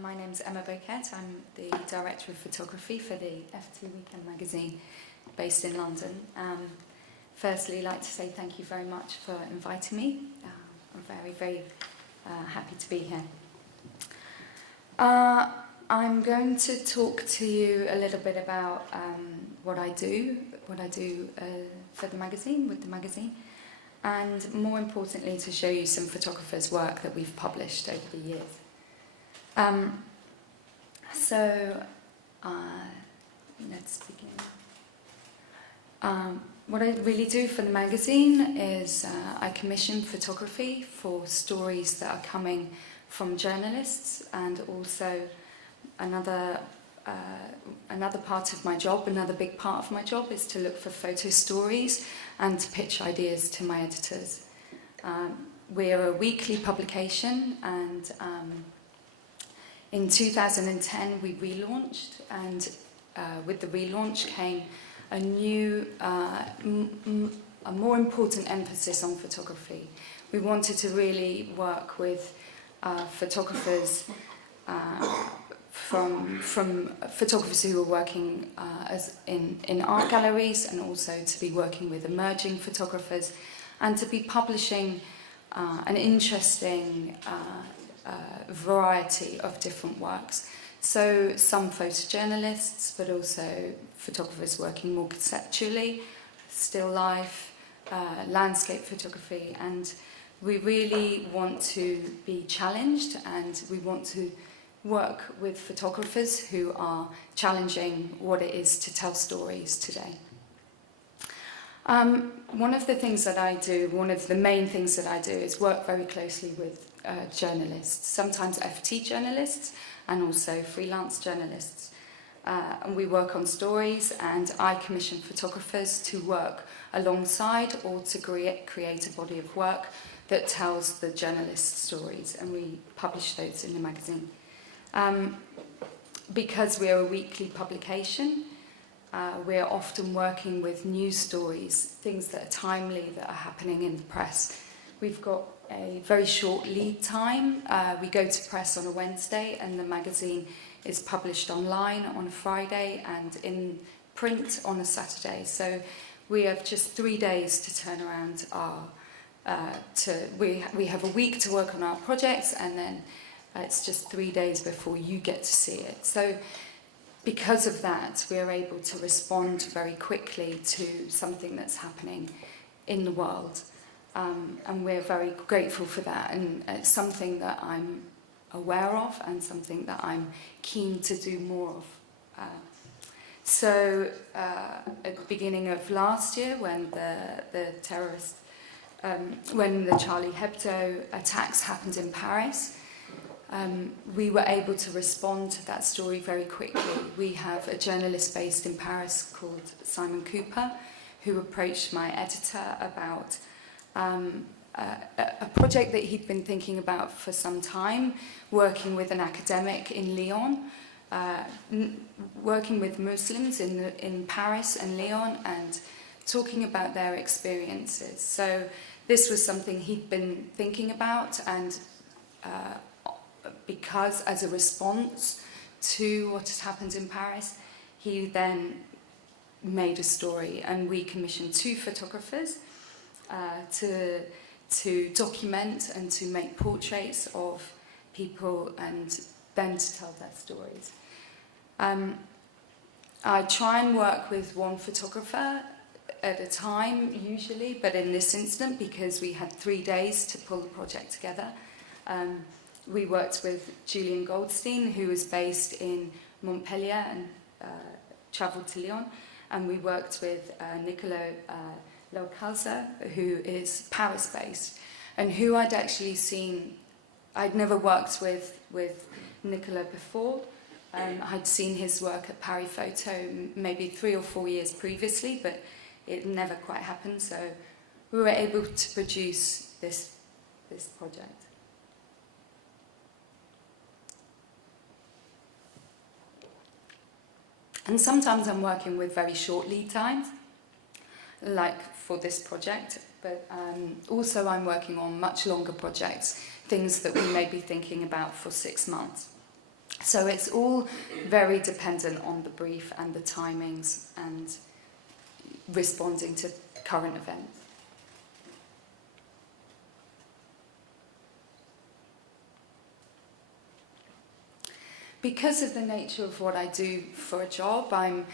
My name's Emma Bowkett. I'm the Director of Photography for the FT Weekend magazine based in London. Firstly, I'd like to say thank you very much for inviting me. I'm very happy to be here. I'm going to talk to you a little bit about what I do for the magazine, with the magazine, and more importantly to show you some photographers' work that we've published over the years. Let's begin. What I really do for the magazine is I commission photography for stories that are coming from journalists, and also another part of my job, another big part of my job, is to look for photo stories and to pitch ideas to my editors. We're a weekly publication, and in 2010 we relaunched, and with the relaunch came a new, a more important emphasis on photography. We wanted to really work with photographers from photographers who were working in art galleries, and also to be working with emerging photographers, and to be publishing an interesting variety of different works. So some photojournalists, but also photographers working more conceptually, still life, landscape photography, and we really want to be challenged, and we want to work with photographers who are challenging what it is to tell stories today. One of the things that I do, one of the main things that I do, is work very closely with journalists, sometimes FT journalists and also freelance journalists. And we work on stories, and I commission photographers to work alongside or to create a body of work that tells the journalist's stories, and we publish those in the magazine. Because we are a weekly publication, we're often working with news stories, things that are timely, that are happening in the press. We've got a very short lead time. We go to press on a Wednesday, and the magazine is published online on a Friday and in print on a Saturday. So we have just 3 days to turn around our... we have a week to work on our projects, and then it's just 3 days before you get to see it. So because of that, we are able to respond very quickly to something that's happening in the world. And we're very grateful for that, and it's something that I'm aware of and something that I'm keen to do more of. So at the beginning of last year, when when the Charlie Hebdo attacks happened in Paris, we were able to respond to that story very quickly. We have a journalist based in Paris called Simon Cooper, who approached my editor about a project that he'd been thinking about for some time, working with an academic in Lyon, working with Muslims in Paris and Lyon, and talking about their experiences. So this was something he'd been thinking about, and because as a response to what had happened in Paris, he then made a story, and we commissioned 2 photographers to document and to make portraits of people, and then to tell their stories. I try and work with one photographer at a time usually, but in this instance, because we had 3 days to pull the project together, we worked with Julian Goldstein, who was based in Montpellier and travelled to Lyon, and we worked with Nicolas Laucalza, who is Paris-based, and who I'd actually seen. I'd never worked with Nicolas before. I'd seen his work at Paris Photo maybe 3 or 4 years previously, but it never quite happened, so we were able to produce this project. And sometimes I'm working with very short lead times, like for this project, but also I'm working on much longer projects, things that we may be thinking about for 6 months. So it's all very dependent on the brief and the timings and responding to current events. Because of the nature of what I do for a job, I'm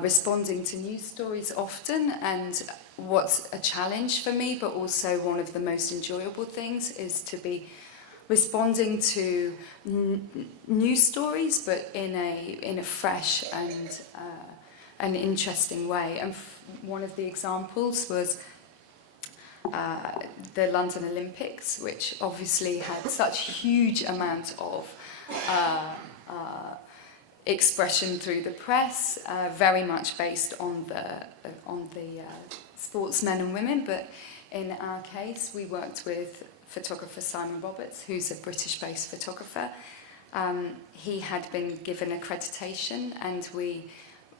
responding to news stories often, and what's a challenge for me, but also one of the most enjoyable things, is to be responding to news stories, but in a fresh and an interesting way. And one of the examples was the London Olympics, which obviously had such huge amount of expression through the press, very much based on the sportsmen and women. But in our case, we worked with photographer Simon Roberts, who's a British-based photographer. He had been given accreditation, and we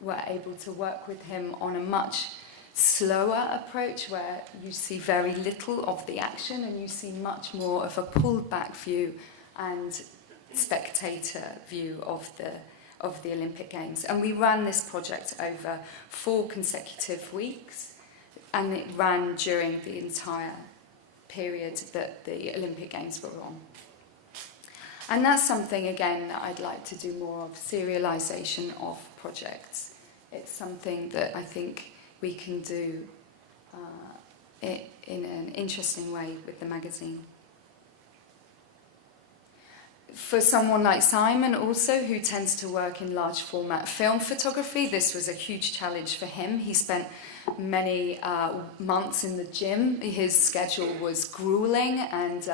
were able to work with him on a much slower approach, where you see very little of the action and you see much more of a pulled back view and spectator view of the Olympic Games. And we ran this project over 4 consecutive weeks, and it ran during the entire period that the Olympic Games were on. And that's something, again, that I'd like to do more of, serialization of projects. It's something that I think we can do in an interesting way with the magazine. For someone like Simon also, who tends to work in large format film photography, this was a huge challenge for him. He spent many months in the gym. His schedule was grueling, and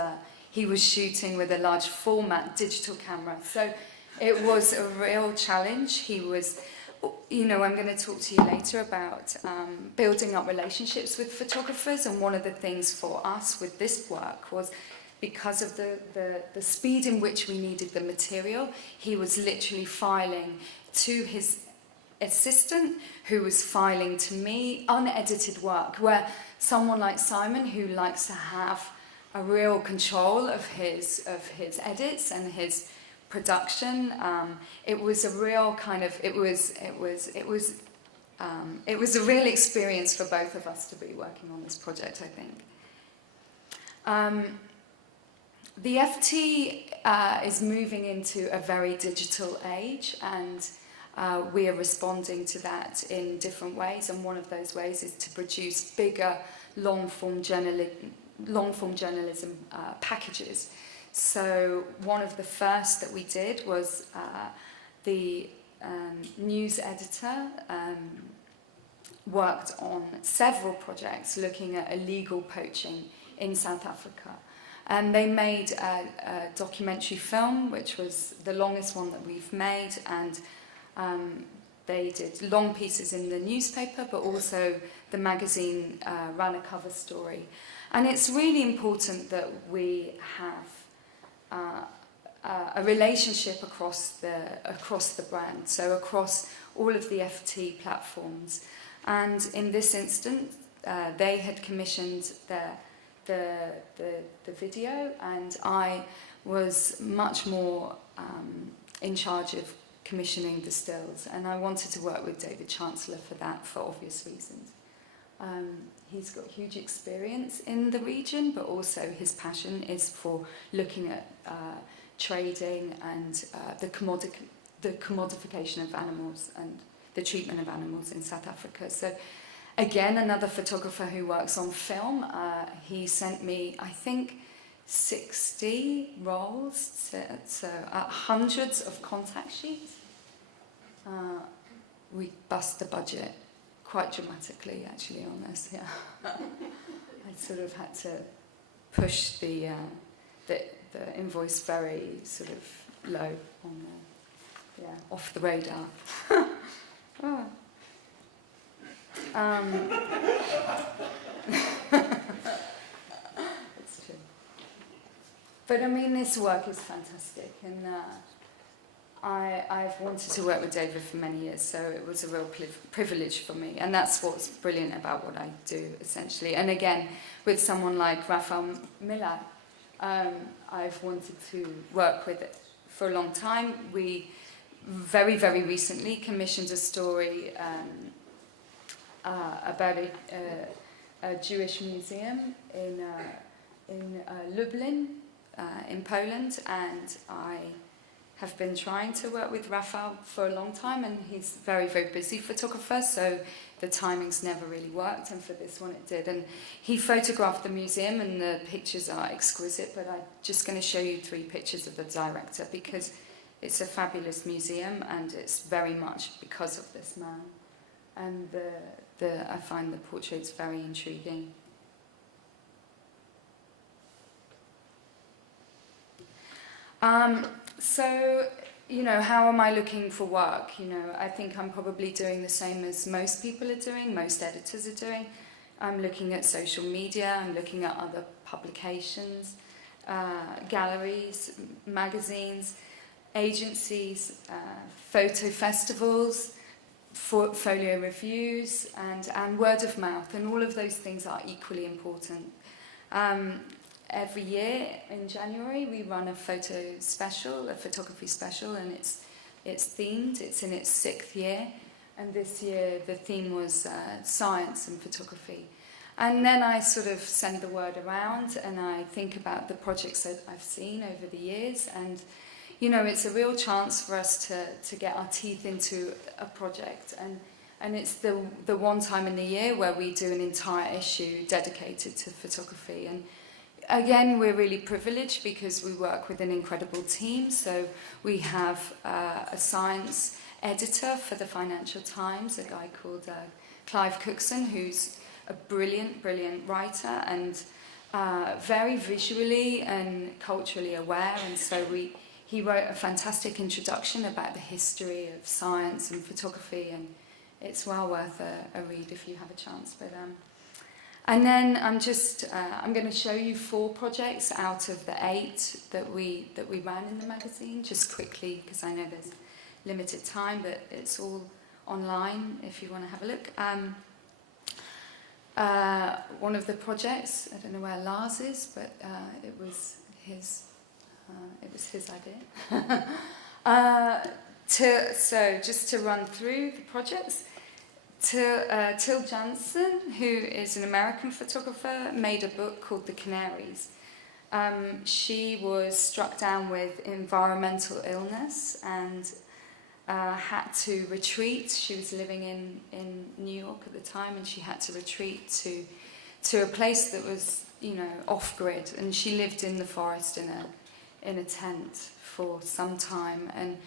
he was shooting with a large format digital camera. So it was a real challenge. He was, I'm going to talk to you later about building up relationships with photographers, and one of the things for us with this work was, because of the speed in which we needed the material, he was literally filing to his assistant, who was filing to me unedited work, where someone like Simon, who likes to have a real control of his edits and his production, it was a real kind of, it was a real experience for both of us to be working on this project, I think. The FT is moving into a very digital age, and we are responding to that in different ways, and one of those ways is to produce bigger long-form journalism packages. So one of the first that we did was the news editor worked on several projects looking at illegal poaching in South Africa. And they made a documentary film, which was the longest one that we've made, and they did long pieces in the newspaper, but also the magazine ran a cover story. And it's really important that we have a relationship across the brand, so across all of the FT platforms. And in this instance, they had commissioned the video, and I was much more in charge of commissioning the stills, and I wanted to work with David Chancellor for that, for obvious reasons. He's got huge experience in the region, but also his passion is for looking at trading and the commodification of animals and the treatment of animals in South Africa. So again, another photographer who works on film, he sent me, I think, 60 rolls, so hundreds of contact sheets. We bust the budget quite dramatically, actually, on this. Yeah, I sort of had to push the invoice very sort of low on off the radar. Oh. It's true. But I mean, this work is fantastic, and I've wanted to work with David for many years, so it was a real privilege for me, and that's what's brilliant about what I do, essentially. And again, with someone like Raphael Millar, I've wanted to work with for a long time. We very, very recently commissioned a story about a Jewish museum in Lublin, in Poland, and I have been trying to work with Raphael for a long time, and he's a very, very busy photographer, so the timings never really worked, and for this one it did. And he photographed the museum, and the pictures are exquisite, but I'm just going to show you 3 pictures of the director, because it's a fabulous museum, and it's very much because of this man. And I find the portraits very intriguing. So, you know, how am I looking for work? You know, I think I'm probably doing the same as most people are doing, most editors are doing. I'm looking at social media, I'm looking at other publications, galleries, magazines, agencies, photo festivals, portfolio reviews, and word of mouth, and all of those things are equally important. Every year in January we run a photo special, a photography special, and it's themed. It's in its 6th year, and this year the theme was science and photography. And then I sort of send the word around, and I think about the projects that I've seen over the years, and you know, it's a real chance for us to get our teeth into a project, and it's the one time in the year where we do an entire issue dedicated to photography. And again, we're really privileged because we work with an incredible team. So we have a science editor for the Financial Times, a guy called Clive Cookson, who's a brilliant, brilliant writer, and very visually and culturally aware. And so he wrote a fantastic introduction about the history of science and photography, and it's well worth a read if you have a chance. But and then I'm going to show you 4 projects out of the 8 that we ran in the magazine, just quickly, because I know there's limited time, but it's all online if you want to have a look. One of the projects, I don't know where Lars is, but it was his idea. So just to run through the projects, Till Jansen, who is an American photographer, made a book called The Canaries. She was struck down with environmental illness and had to retreat. She was living in New York at the time, and she had to retreat to a place that was, you know, off-grid, and she lived in the forest in a tent for some time. And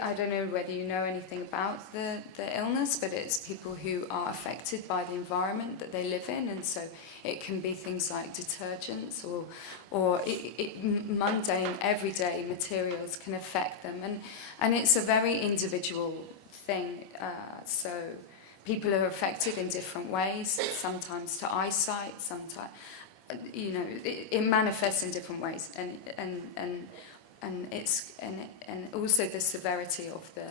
I don't know whether you know anything about the illness, but it's people who are affected by the environment that they live in, and so it can be things like detergents or mundane, everyday materials can affect them, and it's a very individual thing. So people are affected in different ways, sometimes to eyesight, sometimes, you know, it manifests in different ways, and also the severity of the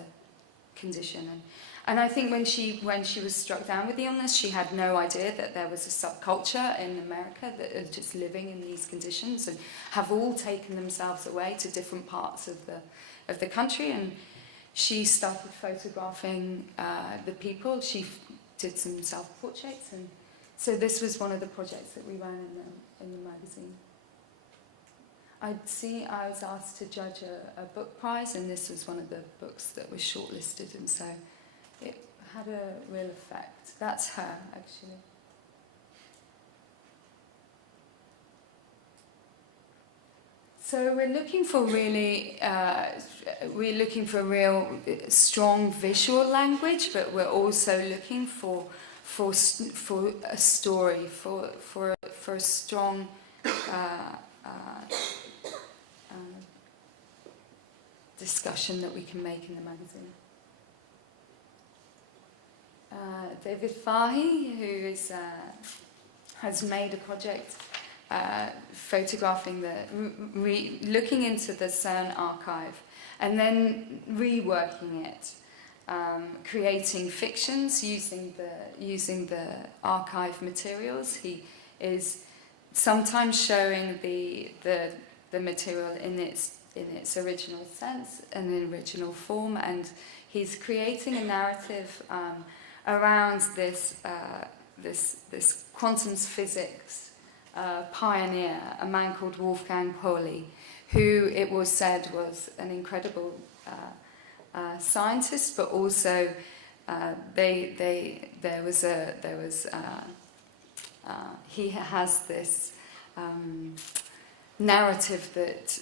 condition. And I think when she was struck down with the illness, she had no idea that there was a subculture in America that are just living in these conditions and have all taken themselves away to different parts of the country. And she started photographing the people. She did some self-portraits, and so this was one of the projects that we ran in the magazine. I was asked to judge a book prize, and this was one of the books that was shortlisted, and so it had a real effect. That's her, actually. So we're looking for a real strong visual language, but we're also looking for a story, for a strong discussion that we can make in the magazine. David Fahy, who has made a project photographing looking into the CERN archive and then reworking it, creating fictions using the archive materials. He is sometimes showing the material in its its original sense and in original form, and he's creating a narrative around this quantum physics pioneer, a man called Wolfgang Pauli, who it was said was an incredible scientist, but also he has this narrative that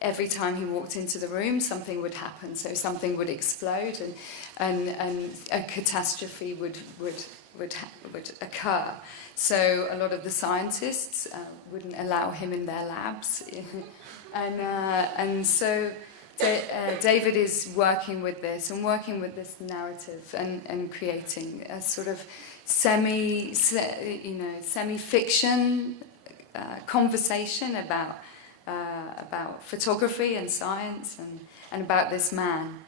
every time he walked into the room, something would happen. So something would explode, and a catastrophe would occur. So a lot of the scientists wouldn't allow him in their labs, and so David is working with this narrative and creating a sort of semi-fiction conversation about photography and science and about this man.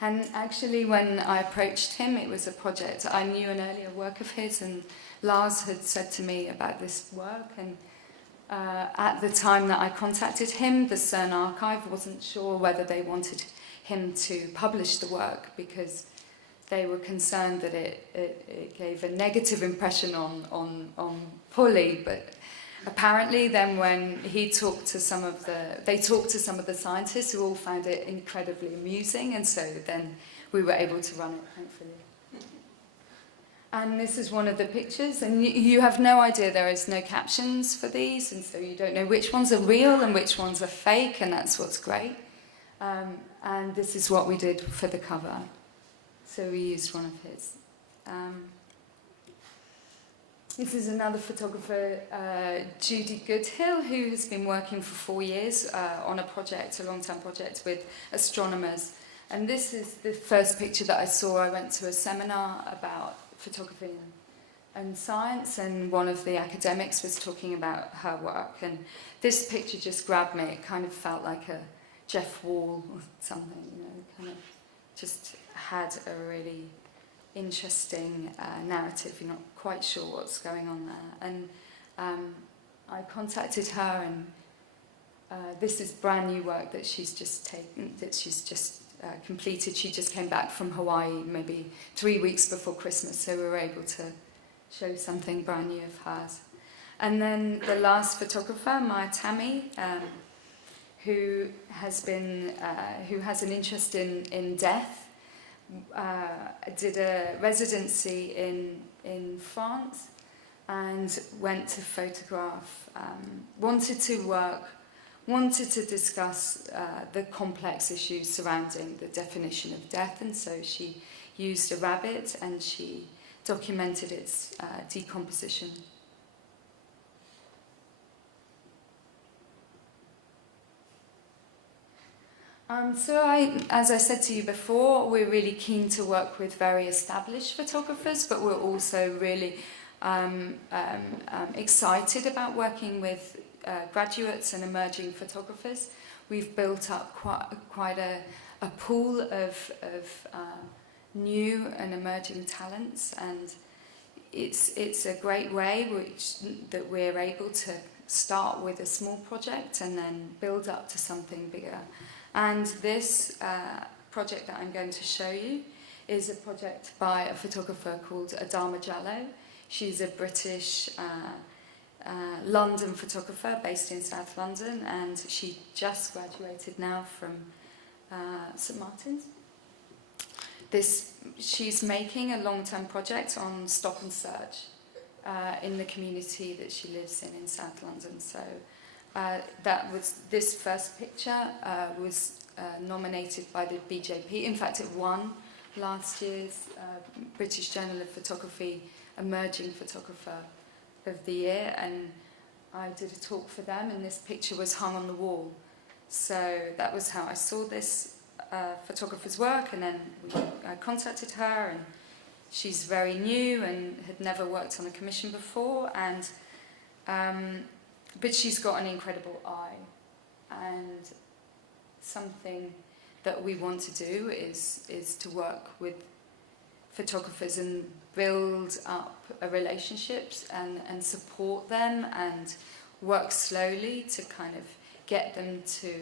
And actually, when I approached him, it was a project. I knew an earlier work of his, and Lars had said to me about this work. And at the time that I contacted him, the CERN archive wasn't sure whether they wanted him to publish the work, because they were concerned that it gave a negative impression on Pauli. But apparently, then when they talked to some of the scientists, who all found it incredibly amusing, and so then we were able to run it, thankfully. And this is one of the pictures, and you have no idea, there is no captions for these, and so you don't know which ones are real and which ones are fake, and that's what's great. And this is what we did for the cover. So we used one of his. This is another photographer, Judy Goodhill, who has been working for 4 years on a long-term project with astronomers. And this is the first picture that I saw. I went to a seminar about photography and science, and one of the academics was talking about her work. And this picture just grabbed me. It kind of felt like a Jeff Wall or something, kind of just had a really interesting narrative. You're not quite sure what's going on there. And I contacted her, and this is brand new work that she's just completed. She just came back from Hawaii maybe 3 weeks before Christmas, so we were able to show something brand new of hers. And then the last photographer, Maya Tammy, who has an interest in death, did a residency in France and went to photograph, wanted to discuss the complex issues surrounding the definition of death, and so she used a rabbit and she documented its decomposition. As I said to you before, we're really keen to work with very established photographers, but we're also really excited about working with graduates and emerging photographers. We've built up quite a pool of new and emerging talents, and it's a great way that we're able to start with a small project and then build up to something bigger. And this project that I'm going to show you is a project by a photographer called Adama Jallow. She's a British London photographer based in South London, and she just graduated now from St Martin's. She's making a long-term project on stop and search in the community that she lives in South London. So this first picture was nominated by the BJP. In fact, it won last year's British Journal of Photography Emerging Photographer of the Year, and I did a talk for them, and this picture was hung on the wall. So that was how I saw this photographer's work, and then I contacted her, and she's very new and had never worked on a commission before, and but she's got an incredible eye, and something that we want to do is to work with photographers and build up relationships and support them and work slowly to kind of get them to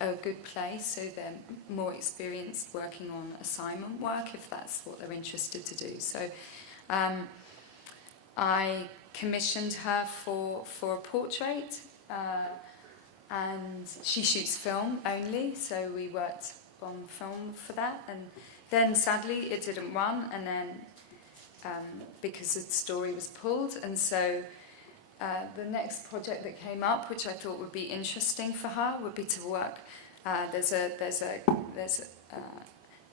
a good place so they're more experienced working on assignment work if that's what they're interested to do. So I commissioned her for a portrait, and she shoots film only, so we worked on film for that, and then sadly it didn't run, and then because the story was pulled, and so the next project that came up, which I thought would be interesting for her, would be to work. There's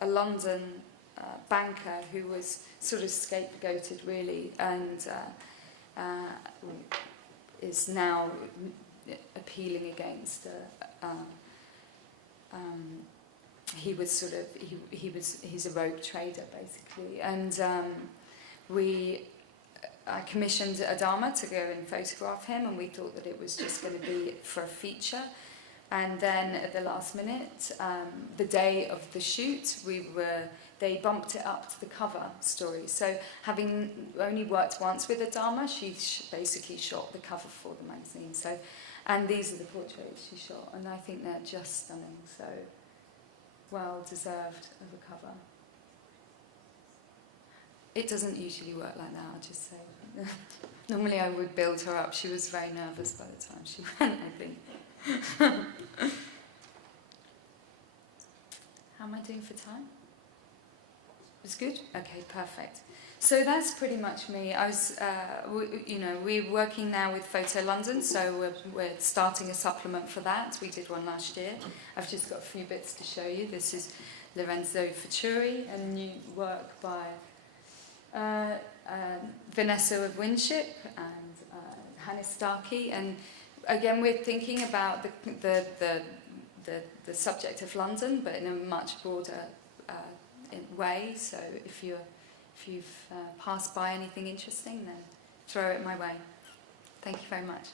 a London banker who was sort of scapegoated really, and is now appealing against. He's a rogue trader basically, and I commissioned Adama to go and photograph him, and we thought that it was just going to be for a feature. And then at the last minute, the day of the shoot, they bumped it up to the cover story. So having only worked once with Adama, she basically shot the cover for the magazine. So, and these are the portraits she shot, and I think they're just stunning. So well deserved of a cover. It doesn't usually work like that, I'll just say. Normally I would build her up. She was very nervous by the time she went, I think. How am I doing for time? It's good? Okay, perfect. So that's pretty much me. We're working now with Photo London, so we're starting a supplement for that. We did one last year. I've just got a few bits to show you. This is Lorenzo Facciuri, a new work by Vanessa of Winship and Hannes Starkey, and again we're thinking about the subject of London, but in a much broader way. So if you've passed by anything interesting, then throw it my way. Thank you very much.